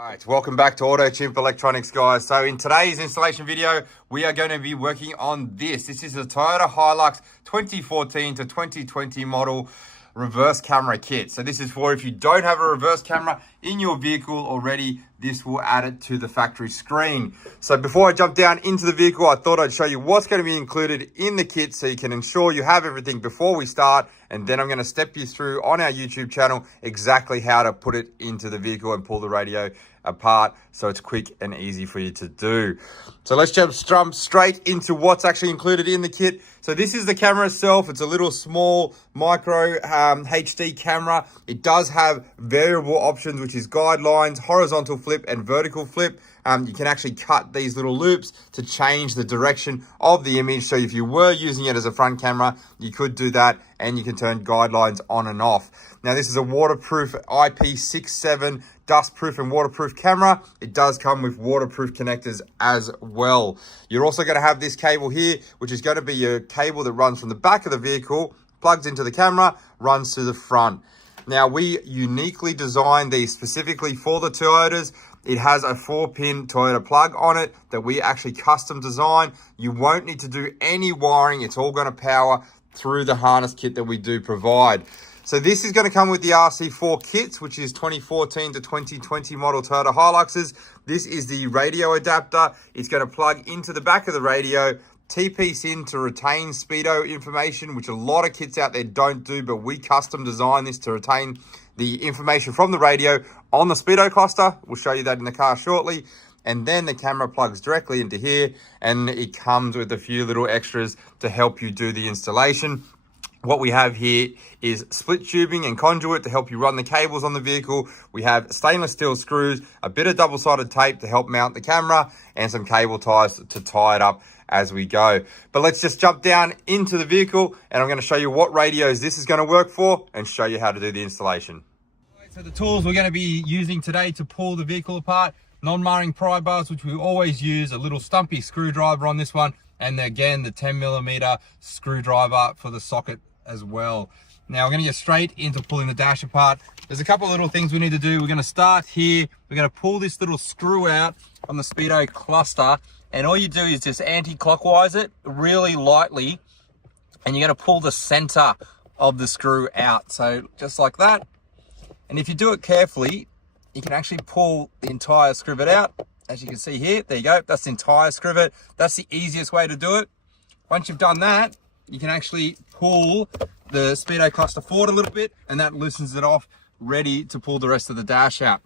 Alright, welcome back to AutoChimp Electronics, guys. So in today's installation video, we are going to be working on this. This is a Toyota Hilux 2014 to 2020 model reverse camera kit. So this is for if you don't have a reverse camera in your vehicle already, this will add it to the factory screen. So before I jump down into the vehicle, I thought I'd show you what's going to be included in the kit so you can ensure you have everything before we start. And then I'm going to step you through on our YouTube channel exactly how to put it into the vehicle and pull the radio apart so it's quick and easy for you to do. So let's jump straight into what's actually included in the kit. So this is the camera itself. It's a little small micro HD camera. It does have variable options, which is guidelines, horizontal flip and vertical flip. You can actually cut these little loops to change the direction of the image. So if you were using it as a front camera, you could do that, and you can turn guidelines on and off. Now, this is a waterproof IP67 dustproof and waterproof camera. It does come with waterproof connectors as well. You're also going to have this cable here, which is going to be your cable that runs from the back of the vehicle, plugs into the camera, runs to the front. Now, we uniquely designed these specifically for the Toyotas. It has a 4-pin Toyota plug on it that we actually custom designed. You won't need to do any wiring. It's all going to power through the harness kit that we do provide. So this is going to come with the RC4 kits, which is 2014 to 2020 model Toyota Hiluxes. This is the radio adapter. It's going to plug into the back of the radio, T-piece in to retain speedo information, which a lot of kits out there don't do, but we custom designed this to retain the information from the radio on the speedo cluster. We'll show you that in the car shortly. And then the camera plugs directly into here, and it comes with a few little extras to help you do the installation. What we have here is split tubing and conduit to help you run the cables on the vehicle. We have stainless steel screws, a bit of double-sided tape to help mount the camera, and some cable ties to tie it up as we go. But let's just jump down into the vehicle, and I'm going to show you what radios this is going to work for and show you how to do the installation. So the tools we're going to be using today to pull the vehicle apart: non-marring pry bars, which we always use, a little stumpy screwdriver on this one, and again the 10mm screwdriver for the socket as well. Now we're going to get straight into pulling the dash apart. There's a couple of little things we need to do. We're going to start here. We're going to pull this little screw out on the speedo cluster, and all you do is just anti-clockwise it really lightly, and you're going to pull the center of the screw out. So just like that. And if you do it carefully, you can actually pull the entire scrivet out. As you can see here, there you go. That's the entire scrivet. That's the easiest way to do it. Once you've done that, you can actually pull the speedo cluster forward a little bit, and that loosens it off, ready to pull the rest of the dash out.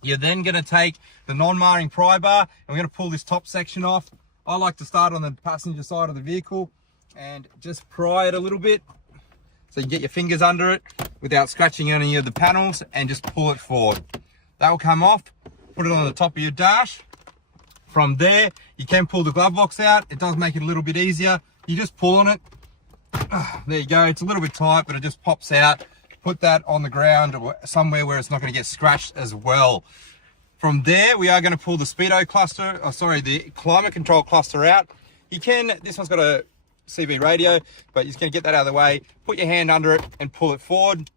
You're then going to take the non-marring pry bar, and we're going to pull this top section off. I like to start on the passenger side of the vehicle and just pry it a little bit so you get your fingers under it without scratching any of the panels, and just pull it forward. That will come off. Put it on the top of your dash. From there, you can pull the glove box out. It does make it a little bit easier. You just pull on it. There you go. It's a little bit tight, but it just pops out. Put that on the ground or somewhere where it's not going to get scratched as well. From there, we are going to pull the speedo cluster, the climate control cluster out. This one's got a CB radio, but you're just going to get that out of the way. Put your hand under it and pull it forward.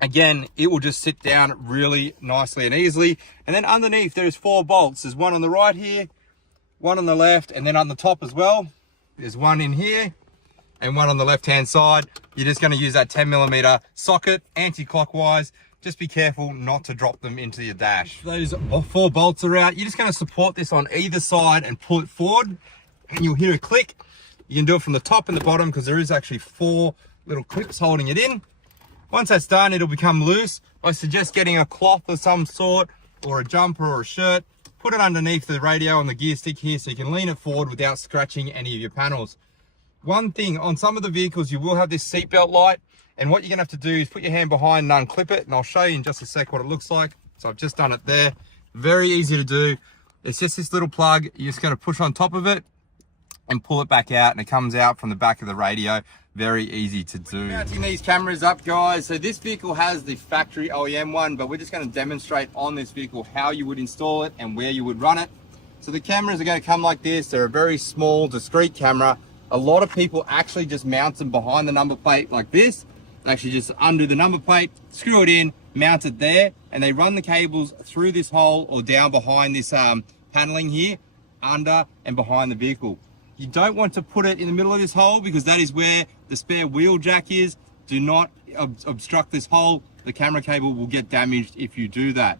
Again, it will just sit down really nicely and easily. And then underneath, there's 4 bolts. There's one on the right here, one on the left, and then on the top as well. There's one in here and one on the left-hand side. You're just going to use that 10mm socket anti-clockwise. Just be careful not to drop them into your dash. Those 4 bolts are out. You're just going to support this on either side and pull it forward, and you'll hear a click. You can do it from the top and the bottom because there is actually 4 little clips holding it in. Once that's done, it'll become loose. I suggest getting a cloth of some sort or a jumper or a shirt. Put it underneath the radio on the gear stick here so you can lean it forward without scratching any of your panels. One thing, on some of the vehicles, you will have this seatbelt light, and what you're going to have to do is put your hand behind and unclip it, and I'll show you in just a sec what it looks like. So I've just done it there. Very easy to do. It's just this little plug. You're just going to push on top of it and pull it back out, and it comes out from the back of the radio. Very easy to do. Mounting these cameras up, guys. So this vehicle has the factory OEM one, but we're just going to demonstrate on this vehicle how you would install it and where you would run it. So the cameras are going to come like this. They're a very small, discreet camera. A lot of people actually just mount them behind the number plate like this. Actually just undo the number plate, screw it in, mount it there, and they run the cables through this hole or down behind this paneling here, under and behind the vehicle. You don't want to put it in the middle of this hole because that is where the spare wheel jack is. Do not obstruct this hole. The camera cable will get damaged if you do that.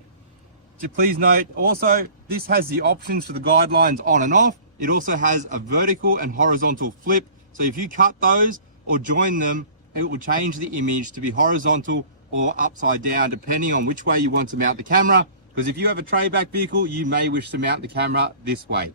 So please note also, this has the options for the guidelines on and off. It also has a vertical and horizontal flip. So if you cut those or join them, it will change the image to be horizontal or upside down, depending on which way you want to mount the camera. Because if you have a tray back vehicle, you may wish to mount the camera this way.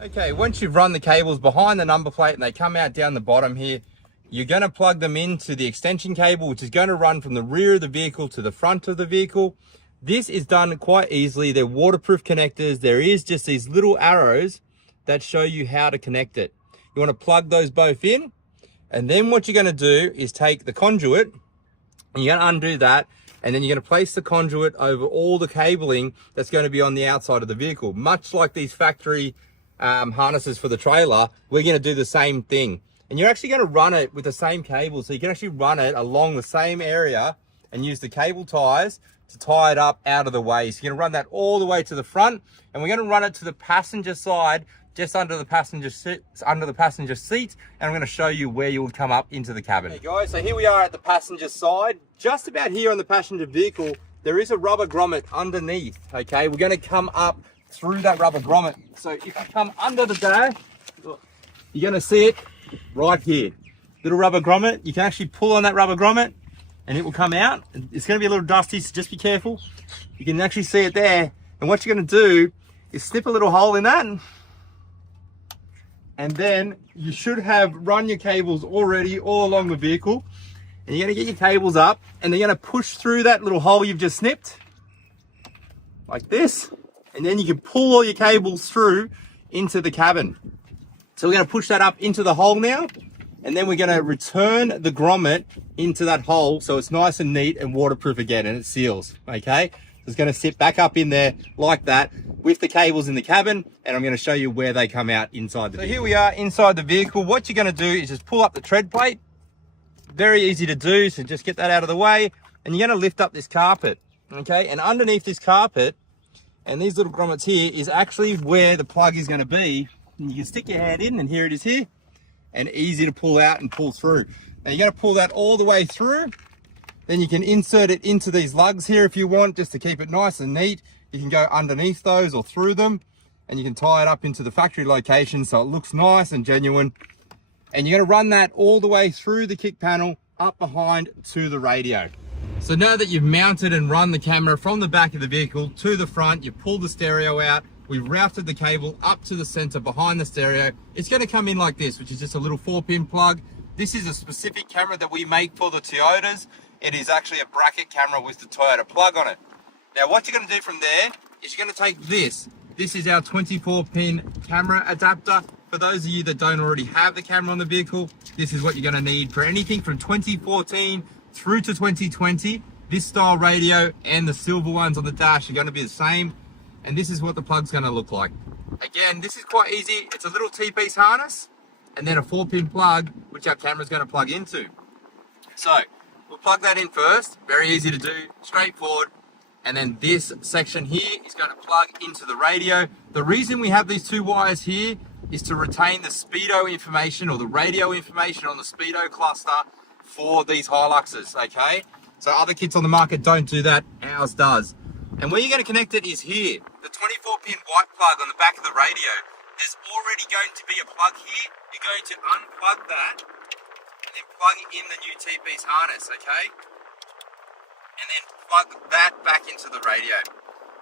Okay, once you've run the cables behind the number plate and they come out down the bottom here, you're going to plug them into the extension cable, which is going to run from the rear of the vehicle to the front of the vehicle. This is done quite easily. They're waterproof connectors. There is just these little arrows that show you how to connect it. You want to plug those both in, and then what you're going to do is take the conduit and you're going to undo that, and then you're going to place the conduit over all the cabling that's going to be on the outside of the vehicle. Much like these factory harnesses for the trailer, we're going to do the same thing. And you're actually going to run it with the same cable, so you can actually run it along the same area and use the cable ties to tie it up out of the way. So you're going to run that all the way to the front, and we're going to run it to the passenger side, just under the passenger seat, and I'm going to show you where you will come up into the cabin. Hey guys, so here we are at the passenger side. Just about here on the passenger vehicle, there is a rubber grommet underneath. Okay, we're going to come up through that rubber grommet. So if you come under the dash, you're going to see it right here. Little rubber grommet. You can actually pull on that rubber grommet and it will come out. It's going to be a little dusty, so just be careful. You can actually see it there. And what you're going to do is snip a little hole in that, and then you should have run your cables already all along the vehicle. And you're going to get your cables up, and they're going to push through that little hole you've just snipped, like this. And then you can pull all your cables through into the cabin. So we're going to push that up into the hole now, and then we're going to return the grommet into that hole so it's nice and neat and waterproof again, and it seals. Okay, it's going to sit back up in there like that with the cables in the cabin, and I'm going to show you where they come out inside the vehicle. So here we are inside the vehicle. What you're going to do is just pull up the tread plate. Very easy to do, so just get that out of the way, and you're going to lift up this carpet. Okay, and underneath this carpet and these little grommets here is actually where the plug is going to be. And you can stick your hand in, and here it is here, and easy to pull out and pull through. Now you're going to pull that all the way through. Then you can insert it into these lugs here if you want, just to keep it nice and neat. You can go underneath those or through them, and you can tie it up into the factory location so it looks nice and genuine. And you're going to run that all the way through the kick panel up behind to the radio. So now that you've mounted and run the camera from the back of the vehicle to the front, you've pulled the stereo out, we've routed the cable up to the center behind the stereo. It's going to come in like this, which is just a little 4-pin plug. This is a specific camera that we make for the Toyotas. It is actually a bracket camera with the Toyota plug on it. Now what you're going to do from there is you're going to take this. This is our 24-pin camera adapter. For those of you that don't already have the camera on the vehicle, this is what you're going to need for anything from 2014 through to 2020. This style radio and the silver ones on the dash are going to be the same. And this is what the plug's going to look like. Again, this is quite easy. It's a little T-piece harness and then a 4-pin plug, which our camera's going to plug into. So we'll plug that in first. Very easy to do, straightforward. And then this section here is going to plug into the radio. The reason we have these two wires here is to retain the speedo information or the radio information on the speedo cluster for these Hiluxes, okay? So other kits on the market don't do that, ours does. And where you're going to connect it is here, the 24-pin white plug on the back of the radio. There's already going to be a plug here. You're going to unplug that and then plug in the new T-piece harness, okay? And then plug that back into the radio.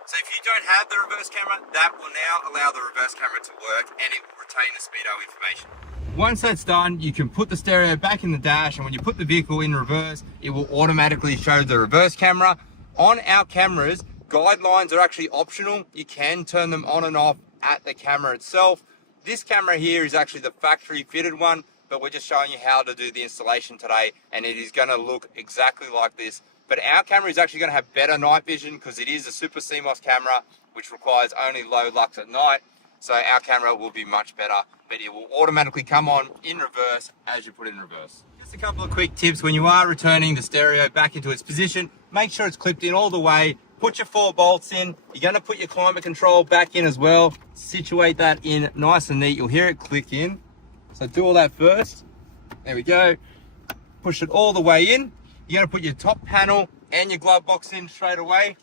So if you don't have the reverse camera, that will now allow the reverse camera to work, and it will retain the speedo information. Once that's done, you can put the stereo back in the dash, and when you put the vehicle in reverse, it will automatically show the reverse camera. On our cameras, guidelines are actually optional. You can turn them on and off at the camera itself. This camera here is actually the factory fitted one, but we're just showing you how to do the installation today, and it is going to look exactly like this. But our camera is actually going to have better night vision because it is a super CMOS camera, which requires only low lux at night. So our camera will be much better, but it will automatically come on in reverse as you put it in reverse. Just a couple of quick tips. When you are returning the stereo back into its position, make sure it's clipped in all the way. Put your 4 bolts in. You're going to put your climate control back in as well. Situate that in nice and neat. You'll hear it click in. So do all that first. There we go. Push it all the way in. You're going to put your top panel and your glove box in straight away.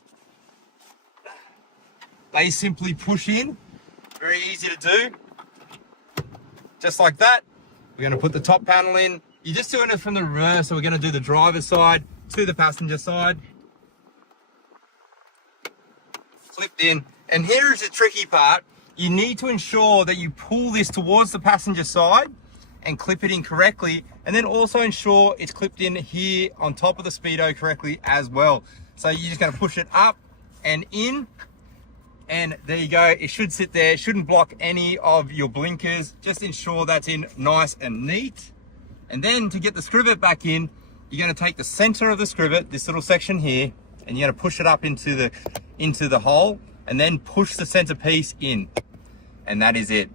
They simply push in. Very easy to do. Just like that. We're going to put the top panel in. You're just doing it from the reverse, so we're going to do the driver's side to the passenger side. Flipped in. And here is the tricky part. You need to ensure that you pull this towards the passenger side and clip it in correctly, and then also ensure it's clipped in here on top of the Speedo correctly as well. So you're just going to push it up and in, and there you go. It should sit there. It shouldn't block any of your blinkers. Just ensure that's in nice and neat. And then to get the scrivet back in, you're going to take the center of the scrivet, this little section here, and you're going to push it up into the hole, and then push the center piece in, and that is it.